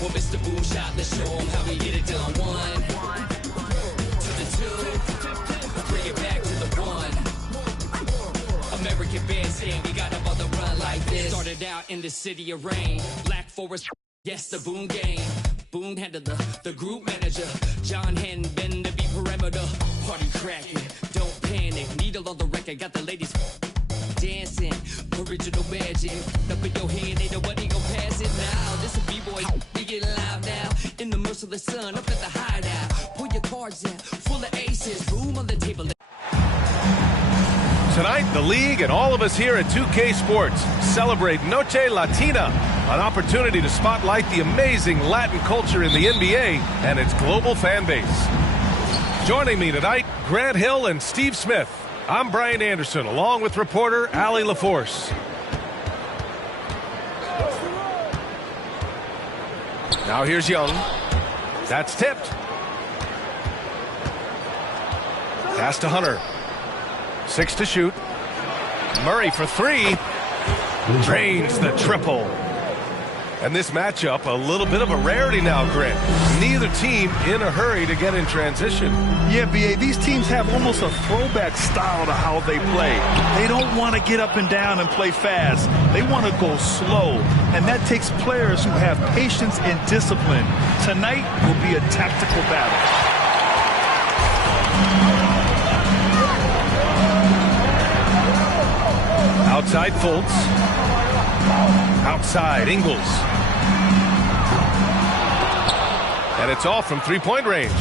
Well, Mr. Boom Shot, let's show him how we get it done. 1 to the 2, bring it back to the 1. American bandstand, we got up on the run like this. Started out in the city of rain, Black Forest, yes, the Boom game. Boom handled the group manager. John hadn't been to be perimeter. Party cracking, don't panic. Needle on the record, got the ladies dancing. Original magic. Up in your hand, ain't nobody gon' pass it now. This a B-boy, we get loud now. In the merciless sun, up at the hideout. Pull your cards out, full of aces. Room on the table. Tonight, the league and all of us here at 2K Sports celebrate Noche Latina, an opportunity to spotlight the amazing Latin culture in the NBA and its global fan base. Joining me tonight, Grant Hill and Steve Smith. I'm Brian Anderson, along with reporter Allie LaForce. Now here's Young. That's tipped. Pass to Hunter. 6 to shoot. Murray for 3. Drains the triple. And this matchup, a little bit of a rarity now, Grant. Neither team in a hurry to get in transition. Yeah, B.A., these teams have almost a throwback style to how they play. They don't want to get up and down and play fast. They want to go slow. And that takes players who have patience and discipline. Tonight will be a tactical battle. Outside Fultz. Outside Ingles. And it's off from three-point range.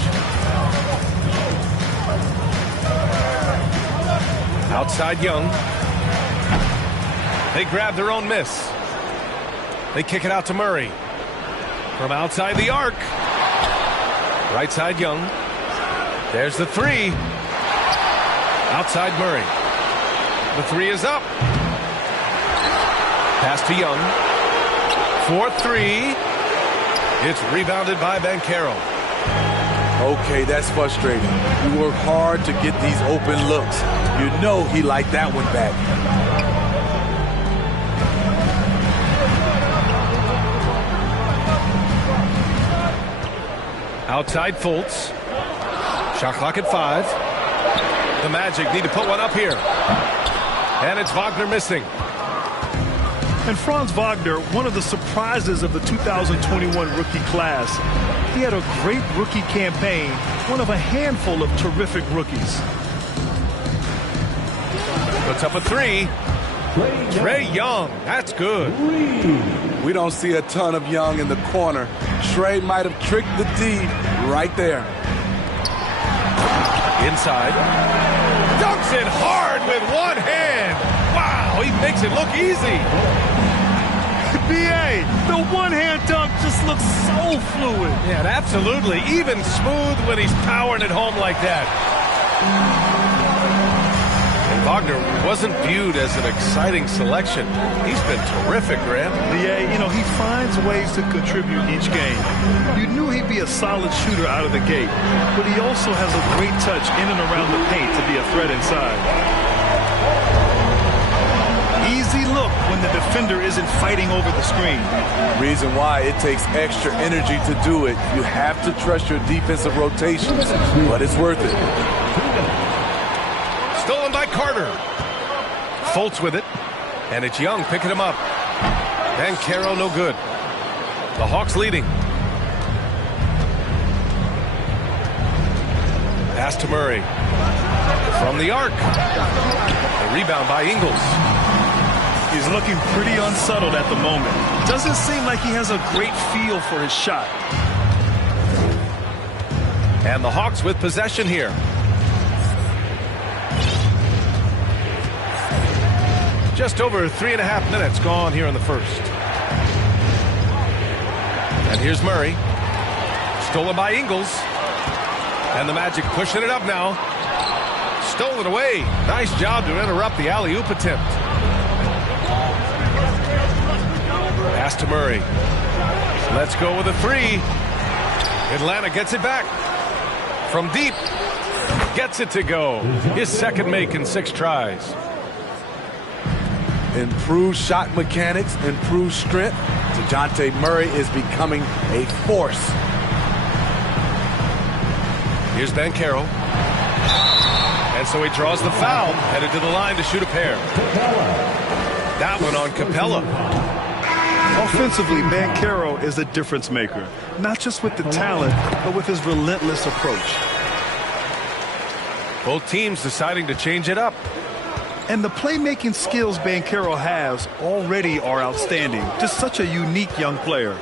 Outside Young. They grab their own miss. They kick it out to Murray. From outside the arc. Right side Young. There's the 3. Outside Murray. The 3 is up. Pass to Young. 4-3. It's rebounded by Banchero. Okay, that's frustrating. We work hard to get these open looks. You know he liked that one back. Outside Fultz. Shot clock at 5. The Magic need to put one up here. And it's Wagner missing. And Franz Wagner, one of the surprises of the 2021 rookie class. He had a great rookie campaign, one of a handful of terrific rookies. Puts up a 3. Trae Young, that's good. We don't see a ton of Young in the corner. Trae might have tricked the D right there. Inside. Dunks it hard with one hand. Wow, he makes it look easy. B.A., the one-hand dunk just looks so fluid. Yeah, absolutely. Even smooth when he's powering it home like that. And Wagner wasn't viewed as an exciting selection. He's been terrific, Grant. B.A., you know, he finds ways to contribute each game. You knew he'd be a solid shooter out of the gate, but he also has a great touch in and around the paint to be a threat inside. Easy look when the defender isn't fighting over the screen. Reason why it takes extra energy to do it. You have to trust your defensive rotations, but it's worth it. Stolen by Carter. Fultz with it, and it's Young picking him up. Banchero no good. The Hawks leading. Pass to Murray. From the arc. A rebound by Ingles. He's looking pretty unsettled at the moment. Doesn't seem like he has a great feel for his shot. And the Hawks with possession here. Just over 3.5 minutes gone here in the first. And here's Murray. Stolen by Ingles. And the Magic pushing it up now. Stolen away. Nice job to interrupt the alley-oop attempt. Pass to Murray. Let's go with a 3. Atlanta gets it back. From deep. Gets it to go. His second make in 6 tries. Improved shot mechanics, improved strength. DeJounte Murray is becoming a force. Here's Banchero. And so he draws the foul, headed to the line to shoot a pair. That one on Capella. Offensively, Banchero is a difference maker, not just with the talent, but with his relentless approach. Both teams deciding to change it up. And the playmaking skills Banchero has already are outstanding. Just such a unique young player.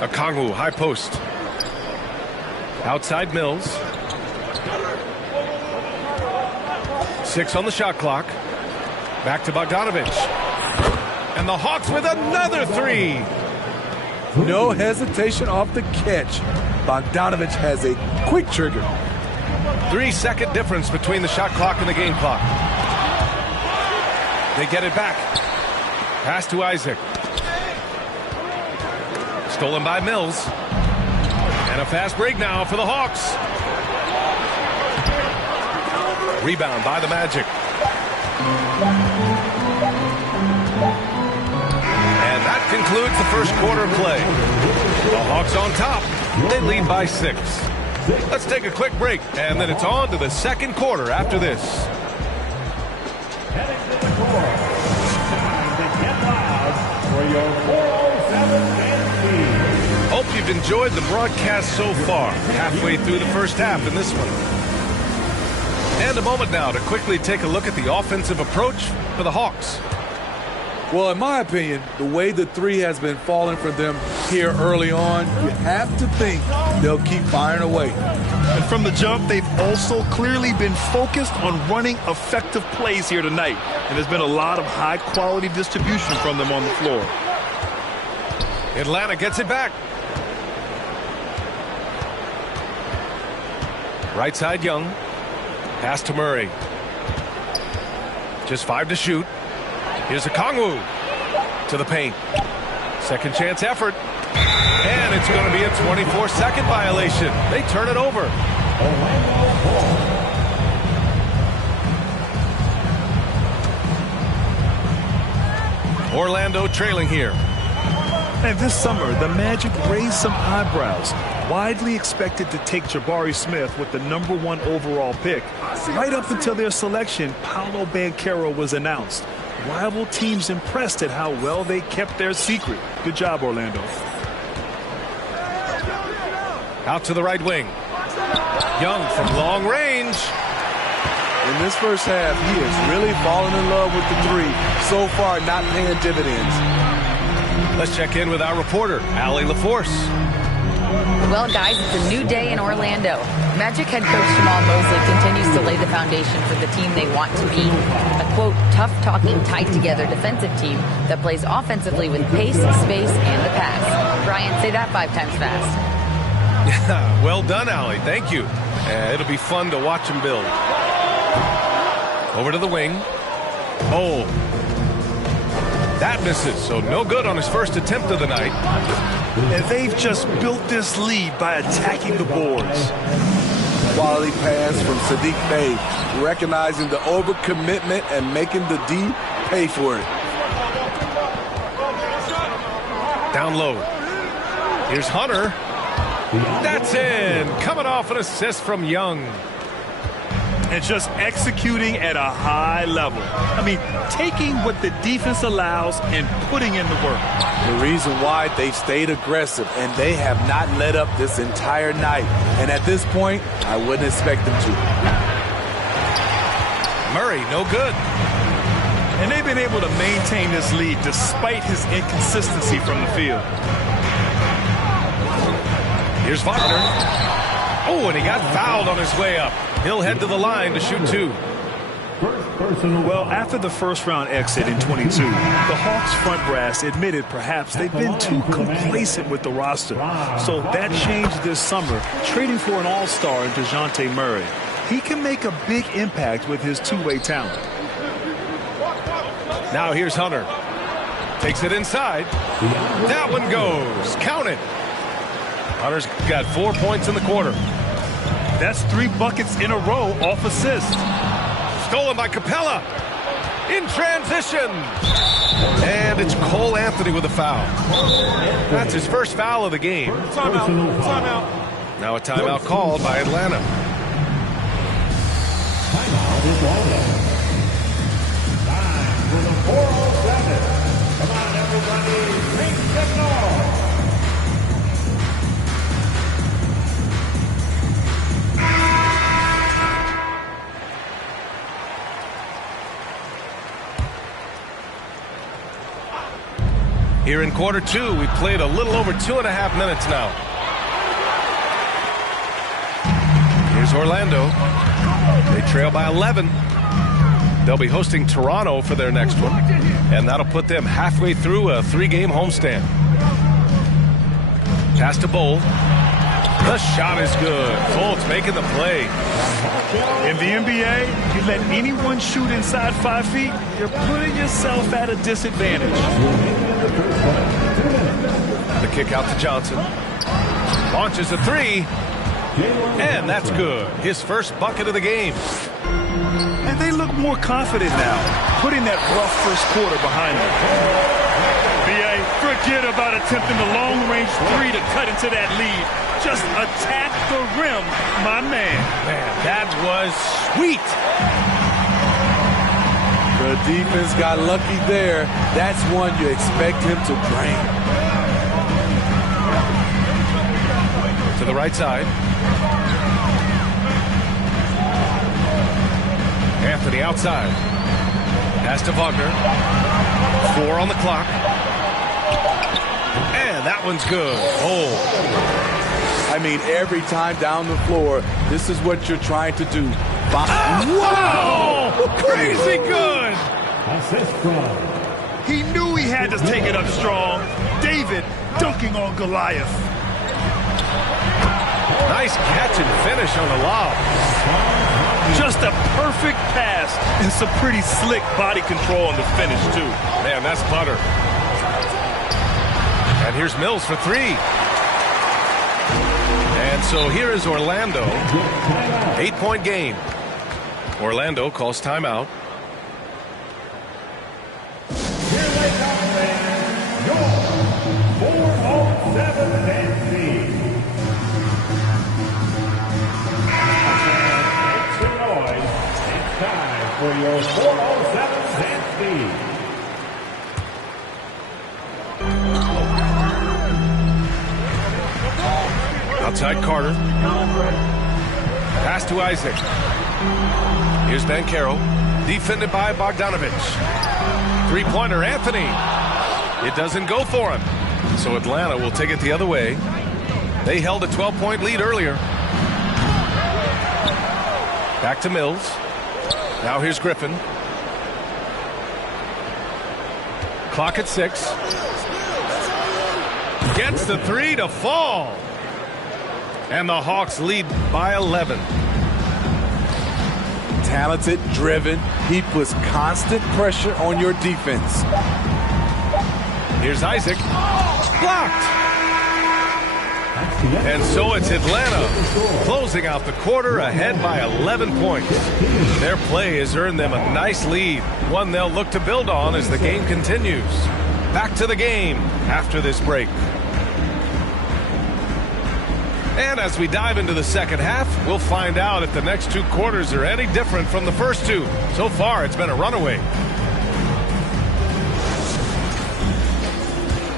Okongwu, high post. Outside Mills. 6 on the shot clock. Back to Bogdanovich. And the Hawks with another 3. No hesitation off the catch. Bogdanovich has a quick trigger. 3-second difference between the shot clock and the game clock. They get it back. Pass to Isaac. Stolen by Mills. And a fast break now for the Hawks. Rebound by the Magic. And that concludes the first quarter play. The Hawks on top. They lead by 6. Let's take a quick break, and then it's on to the second quarter after this. Hope you've enjoyed the broadcast so far. Halfway through the first half in this one. And a moment now to quickly take a look at the offensive approach for the Hawks. Well, in my opinion, the way the 3 has been falling for them here early on, you have to think they'll keep firing away. And from the jump, they've also clearly been focused on running effective plays here tonight. And there's been a lot of high-quality distribution from them on the floor. Atlanta gets it back. Right side Young. Pass to Murray. Just 5 to shoot. Here's Okongwu to the paint. Second chance effort. And it's going to be a 24-second violation. They turn it over. Orlando trailing here. And this summer, the Magic raised some eyebrows. Widely expected to take Jabari Smith with the #1 overall pick. Right up until their selection, Paolo Banchero was announced. Rival teams impressed at how well they kept their secret. Good job, Orlando. Out to the right wing. Young from long range. In this first half, he is really falling in love with the 3. So far, not paying dividends. Let's check in with our reporter, Allie LaForce. Well, guys, it's a new day in Orlando. Magic head coach Jamal Mosley continues to lay the foundation for the team they want to be. A, quote, tough-talking, tied-together defensive team that plays offensively with pace, space, and the pass. Brian, say that 5 times fast. Well done, Allie. Thank you. It'll be fun to watch him build. Over to the wing. Oh. That misses, so no good on his first attempt of the night. And they've just built this lead by attacking the boards. Quality pass from Saddiq Bey, recognizing the overcommitment and making the D pay for it. Down low. Here's Hunter. That's in. Coming off an assist from Young. And just executing at a high level. I mean, taking what the defense allows and putting in the work. The reason why they've stayed aggressive and they have not let up this entire night. And at this point, I wouldn't expect them to. Murray, no good. And they've been able to maintain this lead despite his inconsistency from the field. Here's Wagner. Oh, and he got fouled on his way up. He'll head to the line to shoot 2. Well, after the first-round exit in 22, the Hawks front brass admitted perhaps they've been too complacent with the roster. So that changed this summer, trading for an all-star in DeJounte Murray. He can make a big impact with his two-way talent. Now here's Hunter. Takes it inside. That one goes. Count it. Hunter's got 4 points in the quarter. That's 3 buckets in a row off assist. Stolen by Capella. in transition. And it's Cole Anthony with a foul. That's his first foul of the game. Timeout. Timeout. Now a timeout called by Atlanta. Timeout is all. Time for the 407. Come on, everybody. Make some noise. Here in quarter two, we played a little over 2.5 minutes now. Here's Orlando. They trail by 11. They'll be hosting Toronto for their next one, and that'll put them halfway through a 3-game homestand. Pass to Bowl. The shot is good. Bolt's making the play. In the NBA, you let anyone shoot inside 5 feet, you're putting yourself at a disadvantage. The kick out to Johnson. Launches a 3. And that's good. His first bucket of the game. And they look more confident now, putting that rough first quarter behind them. B.A., forget about attempting the long-range 3 to cut into that lead. Just attack the rim, my man. Man, that was sweet. The defense got lucky there. That's one you expect him to drain. To the right side. Anthony outside. Pass to Wagner. 4 on the clock. And that one's good. Oh. I mean, every time down the floor, this is what you're trying to do. Wow! Crazy good! Assist from. He knew he had to take it up strong. David dunking on Goliath. Nice catch and finish on the lob. Just a perfect pass and some pretty slick body control on the finish, too. Man, that's butter. And here's Mills for 3. And so here is Orlando. 8-point game. Orlando calls timeout. Here they come, man. Your 407 Nancy. Make some noise. It's time for your 407 Nancy. Outside Carter. Pass to Isaac. Here's Banchero. Defended by Bogdanovich. 3-pointer, Anthony. It doesn't go for him. So Atlanta will take it the other way. They held a 12-point lead earlier. Back to Mills. Now here's Griffin. Clock at 6. Gets the 3 to fall. And the Hawks lead by 11. Talented, driven. He puts constant pressure on your defense. Here's Isaac. Blocked. And so it's Atlanta closing out the quarter ahead by 11 points. Their play has earned them a nice lead, one they'll look to build on as the game continues. Back to the game after this break. And as we dive into the second half, we'll find out if the next 2 quarters are any different from the first 2. So far, it's been a runaway.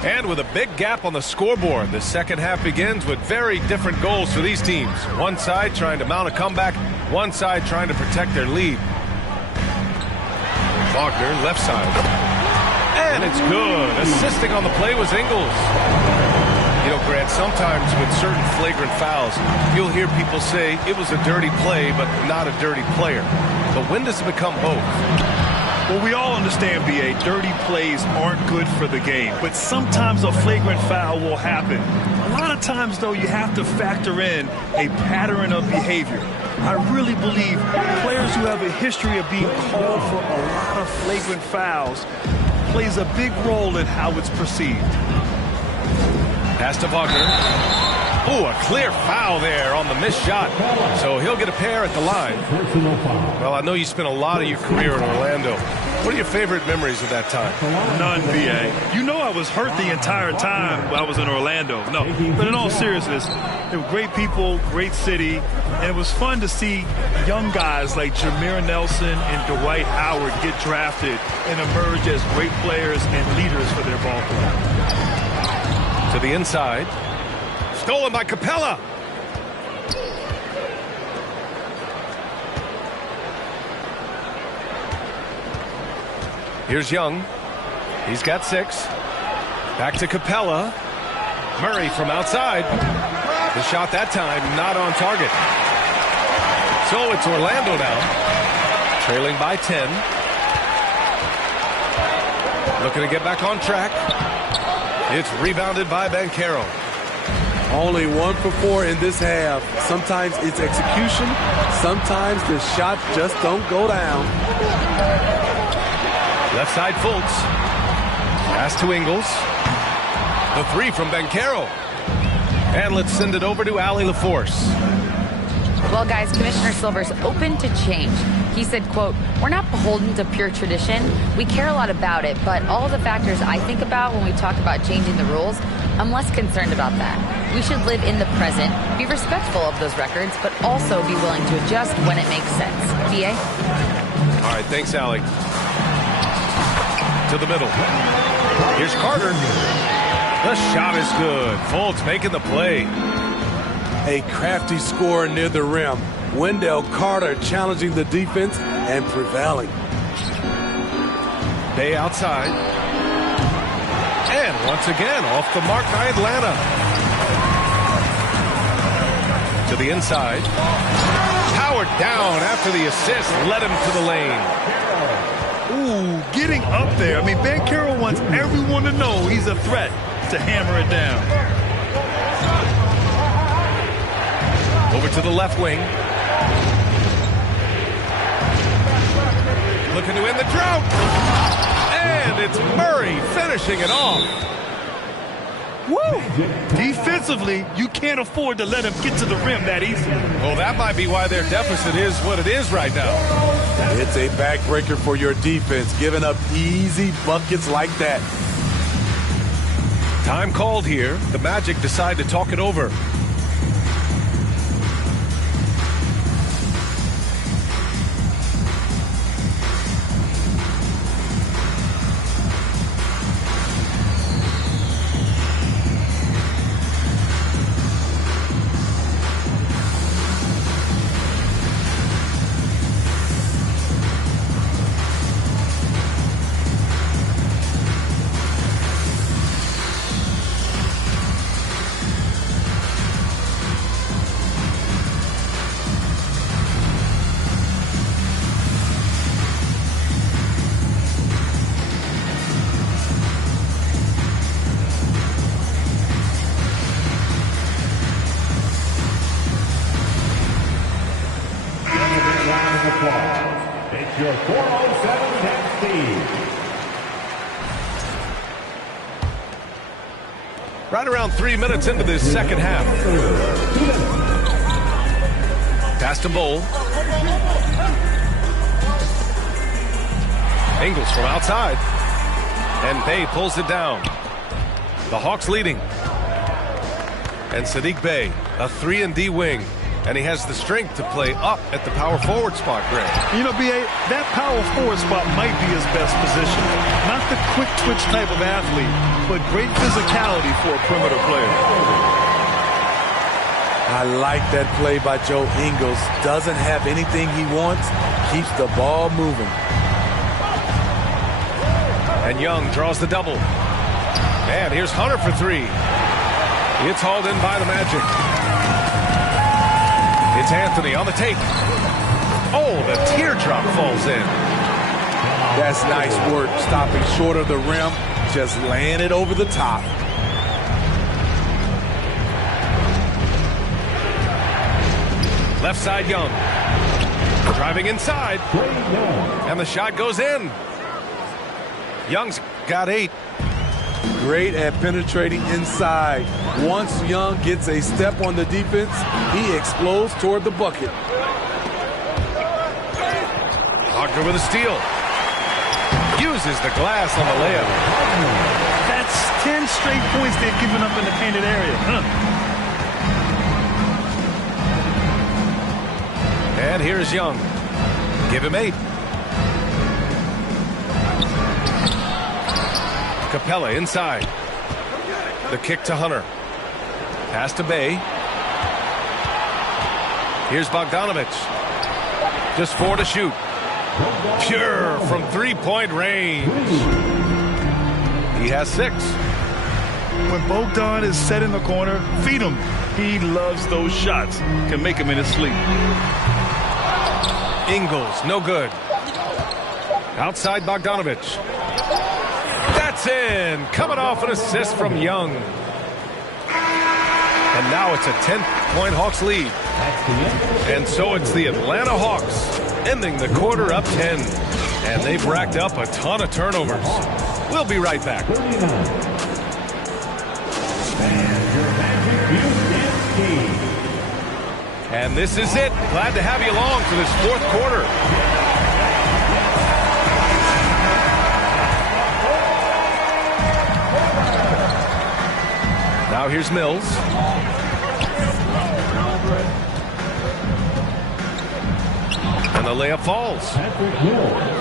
And with a big gap on the scoreboard, the second half begins with very different goals for these teams. One side trying to mount a comeback, one side trying to protect their lead. Wagner, left side. And it's good. Assisting on the play was Ingles. You know, Grant, sometimes with certain flagrant fouls, you'll hear people say it was a dirty play, but not a dirty player. But when does it become both? Well, we all understand, B.A., dirty plays aren't good for the game, but sometimes a flagrant foul will happen. A lot of times, though, you have to factor in a pattern of behavior. I really believe players who have a history of being called for a lot of flagrant fouls plays a big role in how it's perceived. Pass to Wagner. Oh, a clear foul there on the missed shot. So he'll get a pair at the line. Well, I know you spent a lot of your career in Orlando. What are your favorite memories of that time? None, B.A. You know I was hurt the entire time while I was in Orlando. No, but in all seriousness, they were great people, great city, and it was fun to see young guys like Jameer Nelson and Dwight Howard get drafted and emerge as great players and leaders for their ball club. To the inside. Stolen by Capella. Here's Young. He's got 6. Back to Capella. Murray from outside. The shot that time not on target. So it's Orlando now. Trailing by 10. Looking to get back on track. It's rebounded by Banchero. Only 1 for 4 in this half. Sometimes it's execution. Sometimes the shot just don't go down. Left side Fultz. Pass to Ingles. The 3 from Banchero. And let's send it over to Allie LaForce. Well, guys, Commissioner Silver's open to change. He said, quote, "We're not beholden to pure tradition. We care a lot about it, but all the factors I think about when we talk about changing the rules, I'm less concerned about that. We should live in the present, be respectful of those records, but also be willing to adjust when it makes sense." B.A.? All right, thanks, Allie. To the middle. Here's Carter. The shot is good. Fultz making the play. A crafty score near the rim. Wendell Carter challenging the defense and prevailing. Bay outside. And once again, off the mark by Atlanta. To the inside. Howard down after the assist. Led him to the lane. Ooh, getting up there. I mean, Banchero wants everyone to know he's a threat to hammer it down. Over to the left wing. Looking to end the drought. And it's Murray finishing it off. Woo! Defensively, you can't afford to let him get to the rim that easily. Well, that might be why their deficit is what it is right now. It's a backbreaker for your defense, giving up easy buckets like that. Time called here. The Magic decide to talk it over. It's your 407 Tennessee. Right around 3 minutes into this second half. Pass to Bowl. Ingles from outside. And Bey pulls it down. The Hawks leading. And Saddiq Bey, a 3-and-D wing. And he has the strength to play up at the power forward spot, Greg. You know, B.A., that power forward spot might be his best position. Not the quick twitch type of athlete, but great physicality for a perimeter player. I like that play by Joe Ingles. Doesn't have anything he wants, keeps the ball moving. And Young draws the double. And here's Hunter for 3. It's hauled in by the Magic. It's Anthony on the take. Oh, the teardrop falls in. That's nice work, stopping short of the rim, just laying it over the top. Left side Young. Driving inside. And the shot goes in. Young's got 8. Great at penetrating inside. Once Young gets a step on the defense, he explodes toward the bucket. Wagner with a steal. uses the glass on the layup. That's 10 straight points they've given up in the painted area. And here's Young. Give him 8. Capella inside. The kick to Hunter. Pass to Bay. Here's Bogdanovich. Just 4 to shoot. Pure from 3-point range. He has 6. When Bogdan is set in the corner, feed him. He loves those shots. Can make him in his sleep. Ingles, no good. Outside Bogdanovich. That's in. Coming off an assist from Young. And now it's a 10-point Hawks lead. And so it's the Atlanta Hawks ending the quarter up 10. And they've racked up a ton of turnovers. We'll be right back. And this is it. Glad to have you along for this 4th quarter. Now here's Mills. And the layup falls.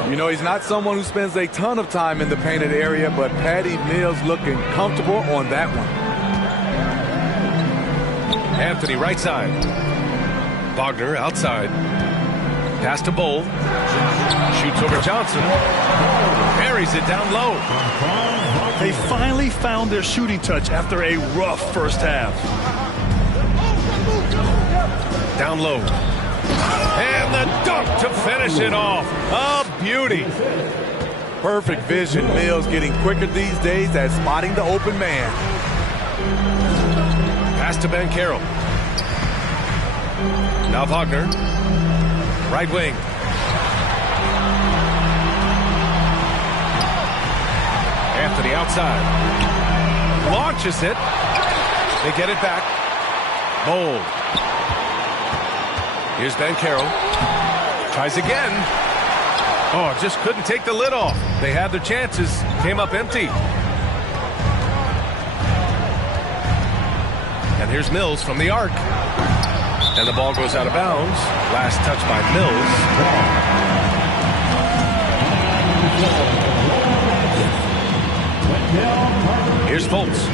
You know, he's not someone who spends a ton of time in the painted area, but Patty Mills looking comfortable on that one. Anthony right side. Wagner outside. Pass to Bull. Shoots over Johnson. Buries it down low. They finally found their shooting touch after a rough first half. Down low. And the dunk to finish it off. A beauty. Perfect vision. Mills getting quicker these days at spotting the open man. Pass to Banchero. Now Wagner. Right wing. Anthony outside. Launches it. They get it back. Bold. Here's Banchero. Tries again. Oh, just couldn't take the lid off. They had their chances. Came up empty. And here's Mills from the arc. And the ball goes out of bounds. Last touch by Mills. Here's Fultz.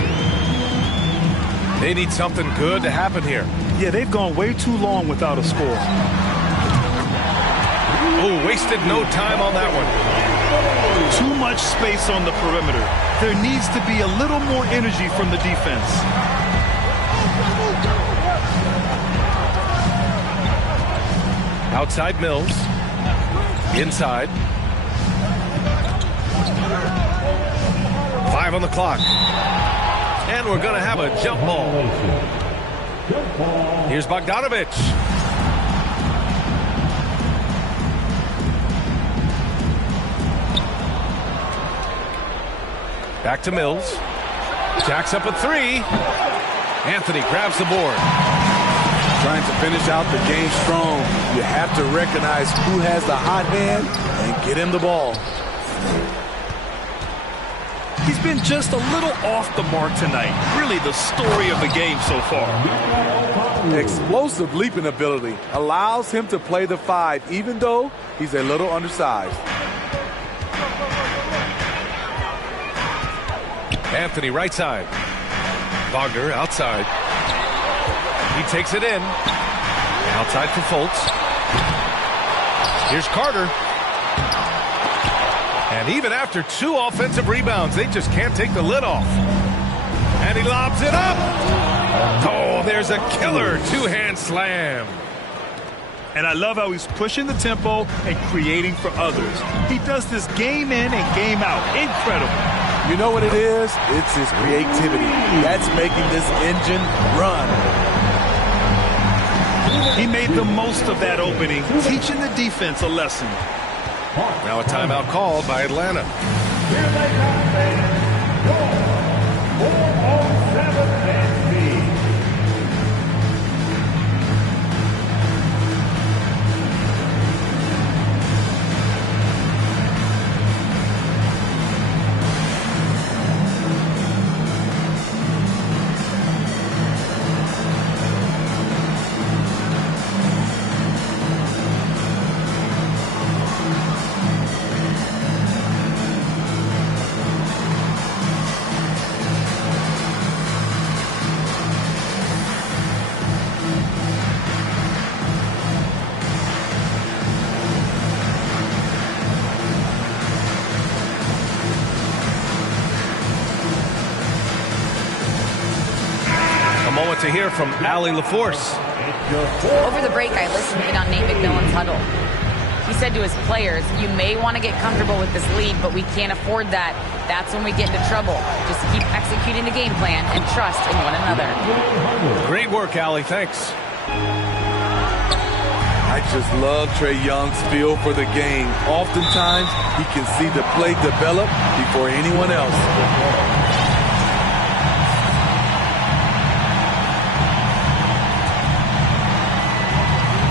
They need something good to happen here. Yeah, they've gone way too long without a score. Oh, wasted no time on that one. Too much space on the perimeter. There needs to be a little more energy from the defense. Outside Mills. Inside. 5 on the clock. And we're going to have a jump ball. Here's Bogdanovich. Back to Mills. Jacks up a 3. Anthony grabs the board. Trying to finish out the game strong. You have to recognize who has the hot hand and get him the ball. He's been just a little off the mark tonight. Really the story of the game so far. Explosive leaping ability allows him to play the 5, even though he's a little undersized. Anthony right side. Wagner outside. He takes it in. Outside for Fultz. Here's Carter. And even after 2 offensive rebounds, they just can't take the lid off. And he lobs it up. Oh, there's a killer 2-hand slam. And I love how he's pushing the tempo and creating for others. He does this game in and game out. Incredible. You know what it is? It's his creativity. That's making this engine run. He made the most of that opening, teaching the defense a lesson. Now a timeout called by Atlanta. Here they come, fans. 4:07 and moment to hear from Allie LaForce. Over the break, I listened in on Nate McMillan's huddle. He said to his players, you may want to get comfortable with this lead, but we can't afford that. That's when we get into trouble. Just keep executing the game plan and trust in one another. Great work, Allie. Thanks. I just love Trae Young's feel for the game. Oftentimes, he can see the play develop before anyone else.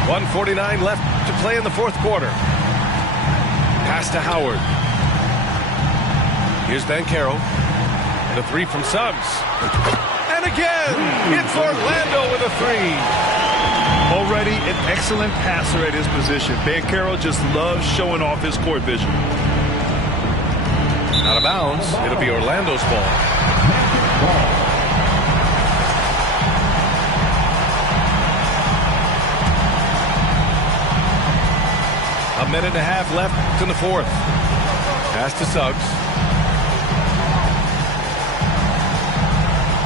.149 left to play in the fourth quarter. Pass to Howard. Here's Banchero. The three from Suggs. And again, it's Orlando with a three. Already an excellent passer at his position. Banchero just loves showing off his court vision. Out of bounds. It'll be Orlando's ball. A minute and a half left in the fourth. Pass to Suggs.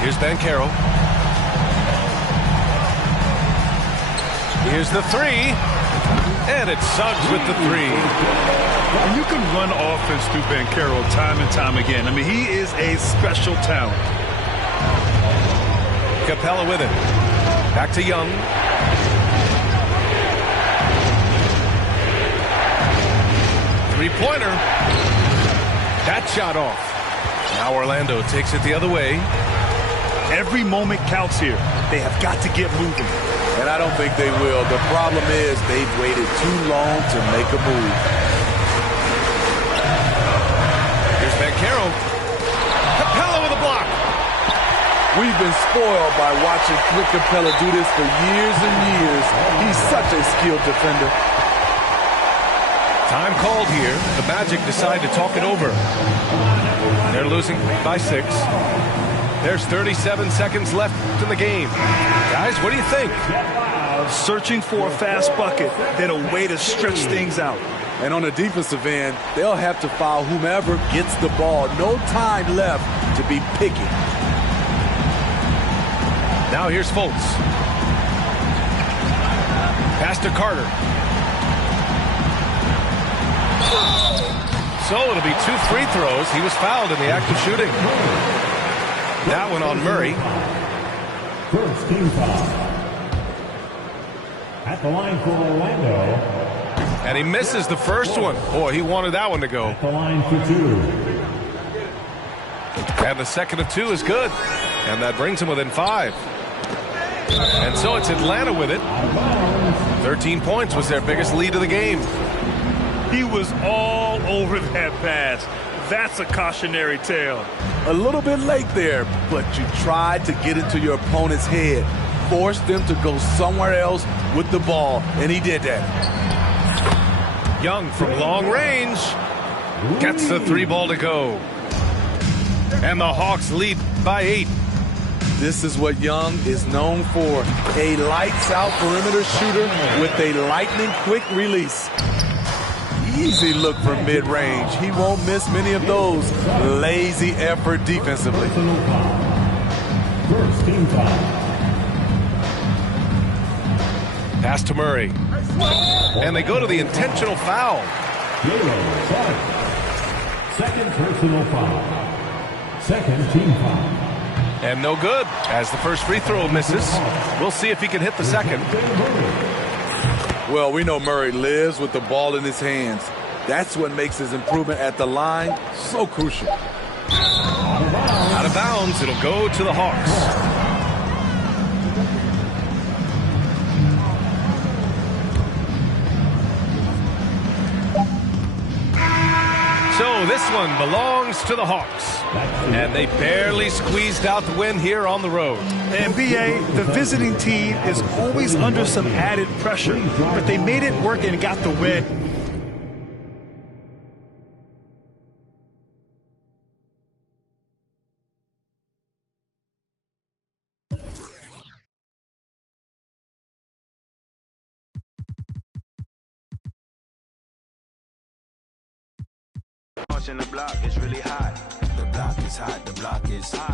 Here's Banchero. Here's the three. And it's Suggs with the three. And you can run offense through Banchero time and time again. I mean, he is a special talent. Capella with it. Back to Young. Three-pointer. That shot off. Now Orlando takes it the other way. Every moment counts here. They have got to get moving. And I don't think they will. The problem is they've waited too long to make a move. Here's Banchero. Capella with a block. We've been spoiled by watching Clint Capella do this for years and years. He's such a skilled defender. Time called here. The Magic decide to talk it over. They're losing by 6. There's 37 seconds left in the game. Guys, what do you think? Searching for a fast bucket, then a way to stretch things out. And on the defensive end, they'll have to foul whomever gets the ball. No time left to be picky. Now here's Fultz. Pass to Carter. So it'll be 2 free throws. He was fouled in the act of shooting. That one on Murray. First team foul. At the line for Orlando. And he misses the first one. Boy, he wanted that one to go. At the line for 2. And the second of 2 is good. And that brings him within 5. And so it's Atlanta with it. 13 points was their biggest lead of the game. He was all over that pass. That's a cautionary tale. A little bit late there, but you tried to get into your opponent's head. Forced them to go somewhere else with the ball, and he did that. Young from long range gets the 3 ball to go. And the Hawks lead by 8. This is what Young is known for. A lights-out perimeter shooter with a lightning-quick release. Easy look from mid-range. He won't miss many of those. Lazy effort defensively. First team foul. Pass to Murray. And they go to the intentional foul. Second personal foul. Second team foul. And no good, as the first free throw misses. We'll see if he can hit the second. Well, we know Murray lives with the ball in his hands. That's what makes his improvement at the line so crucial. Out of bounds, it'll go to the Hawks. So this one belongs to the Hawks. And they barely squeezed out the win here on the road. And BA, the visiting team is always under some added pressure, but they made it work and got the win. The block is really hot. The block is hot. The block is hot.